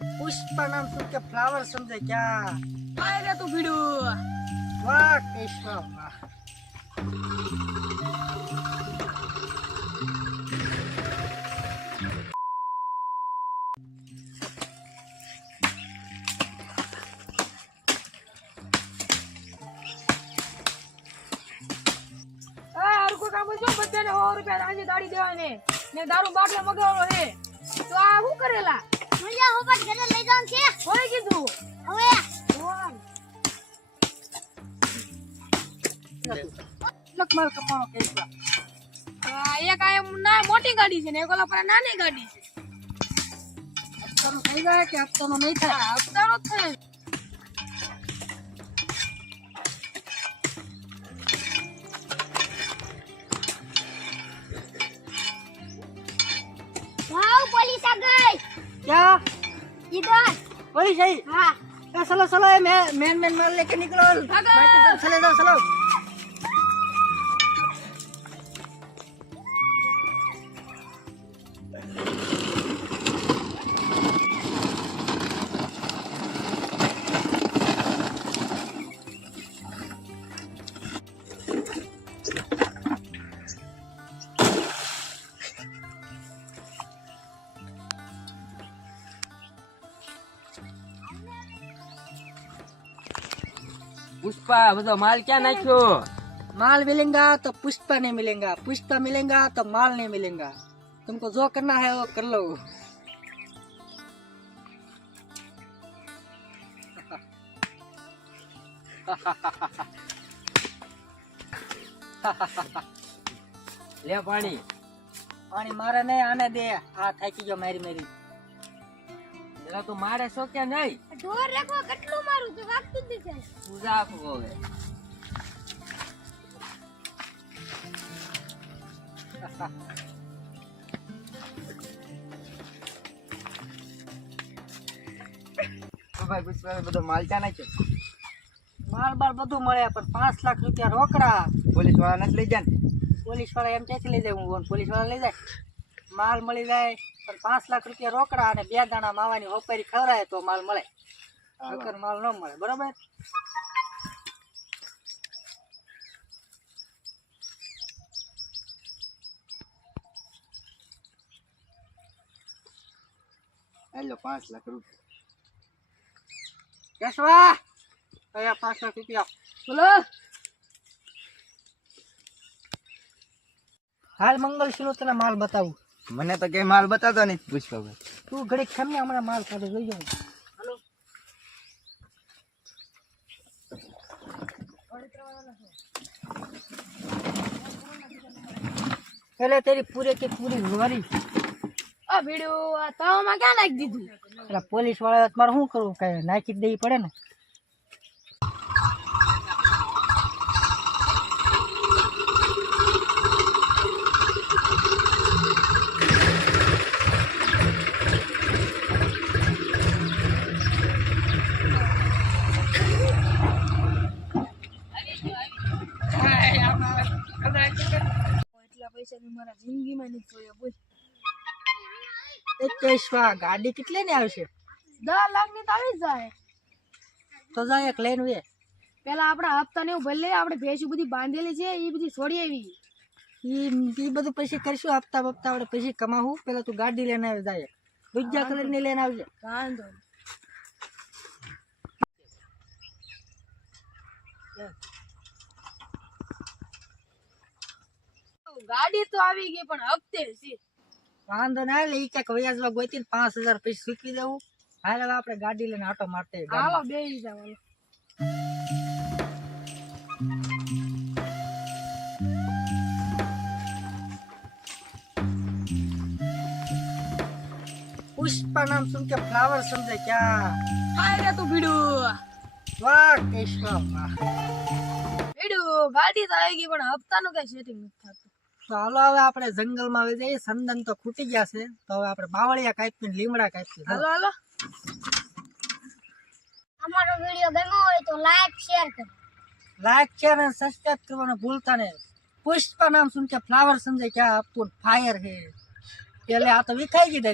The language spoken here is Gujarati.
पुष्पा नाम सुन के फ्लावर समझे क्या? रे तू भिड़ू वाह केशव वाह। બધાને 100 રૂપિયા રાંજી દાડી દેવાય ને દારૂ બાટલો મગાવવાનો હે તો આ શું કરેલા મજા હોપા ઘરે લઈ જાવ છે કોઈ કીધું હવે લક માર કપાણો કેશવ એક આ ના મોટી ગાડી છે ને એક ઓલા પર નાની ગાડી છે હપ્તાનો થઈ જાય કે હપ્તાનો નહીં થાય? હપ્તાનો જ થાય पुलिस आ गई क्या? इधर पुलिस आई? हाँ चलो चलो ये मैन माल लेके निकलो। बाइक से चले जाओ चलो। पुष्पा બધો માલ ક્યાં નાખ્યો? माल मिलेगा तो पुष्पा नहीं मिलेगा, पुष्पा मिलेगा तो माल नहीं मिलेगा। तुमको जो करना है वो कर लो। લે પાણી पानी मारे नहीं आने दे। आ थाकी जो मेरी मेरी એલા તું મારે છો કે નહીં? ઢોર રાખો કેટલું મારું તો વાગતું જ છે તું જા હવે ભાઈ પુષ્પા બધો માલ ક્યાં નાખ્યો? माल बार बधु मळे पर 5 लाख रुपया रोकड़ा। પોલીસ વાળા નથી લઈ જાય ને? पुलिस वाला एम कैसे ले जाए? હું पुलिस वाला ले जाए? माल मળી જાય पर 5 लाख रुपया रोकड़ा અને 2 દાણા માવાની હોપરી ખવરાય તો માલ મળે, નકર માલ ન મળે। બરાબર? હેલો 5 લાખ રૂપિયા કેશવા કયા 5 લાખ રૂપિયા બોલો હાલ મંગલ સુનો તને માલ બતાવું। મને તો કઈ માલ બતાતો નહીં પુષ્પાભાઈ। તું ઘડી ખમને હમણાં માલ કાઢે લઈ જાવ। હાલો पहले तेरी पूरे की पूरी गुवारी। આ ભીડું આ તાવમાં ક્યાં નાખી દીધું? પેલા પોલીસ વાળા તમારે શું કરવું? કઈ નાખી જ દેવી પડે ને। એટલા પૈસા મેં મારા જિંદગીમાં નથી જોયા બોલ। કેશવા ગાડી કેટલી ની આવશે? 10 લાખ ની તો આવી જ જાય। તો જા એક લઈને વે। પેલા આપડા હપ્તા ને એવું ભલે આપણે ભેંસું બધી બાંધેલી છે એ બધી છોડી આવી। ઈ બધું પછી કરશું, હપ્તા બપ્તા આપણે પછી કમાવું। પેલા તું ગાડી લઈને આવી જાય, બીજા કલર ની લઈને આવજે। વાંધો ગાડી તો આવી ગઈ પણ હપ્તે છે। વાંધો ના લે, ઈ ક્યાંક વ્યાજમાં ગોતીને 5000 પૈસા ચૂકવી દેવું। હાલ હવે આપણે ગાડી લઈને આટો મારતે હાલો બેસી જાવ। पुष्पा नाम सुन के फ्लावर समझे क्या? રે તું ભીડું वाह केशव वाह। ભીડું ગાડી તો આવી ગઈ પણ હપ્તાનું કઈ સેટિંગ નથી થતું। તો હાલો હવે આપણે જંગલમાં આવી જઈએ। સંદન તો ખૂટી ગયા છે, તો હવે આપણે બાવળિયા કાપીને લીમડા કાપીએ। હાલો હાલો અમારો વિડિયો ગમ્યો હોય તો લાઈક શેર કરો। लाइक शेयर और सब्सक्राइब करना भूलता नहीं। पुष्पा नाम सुन के फ्लावर समझे क्या? आपको फायर है। पहले आ तो विखाई की दे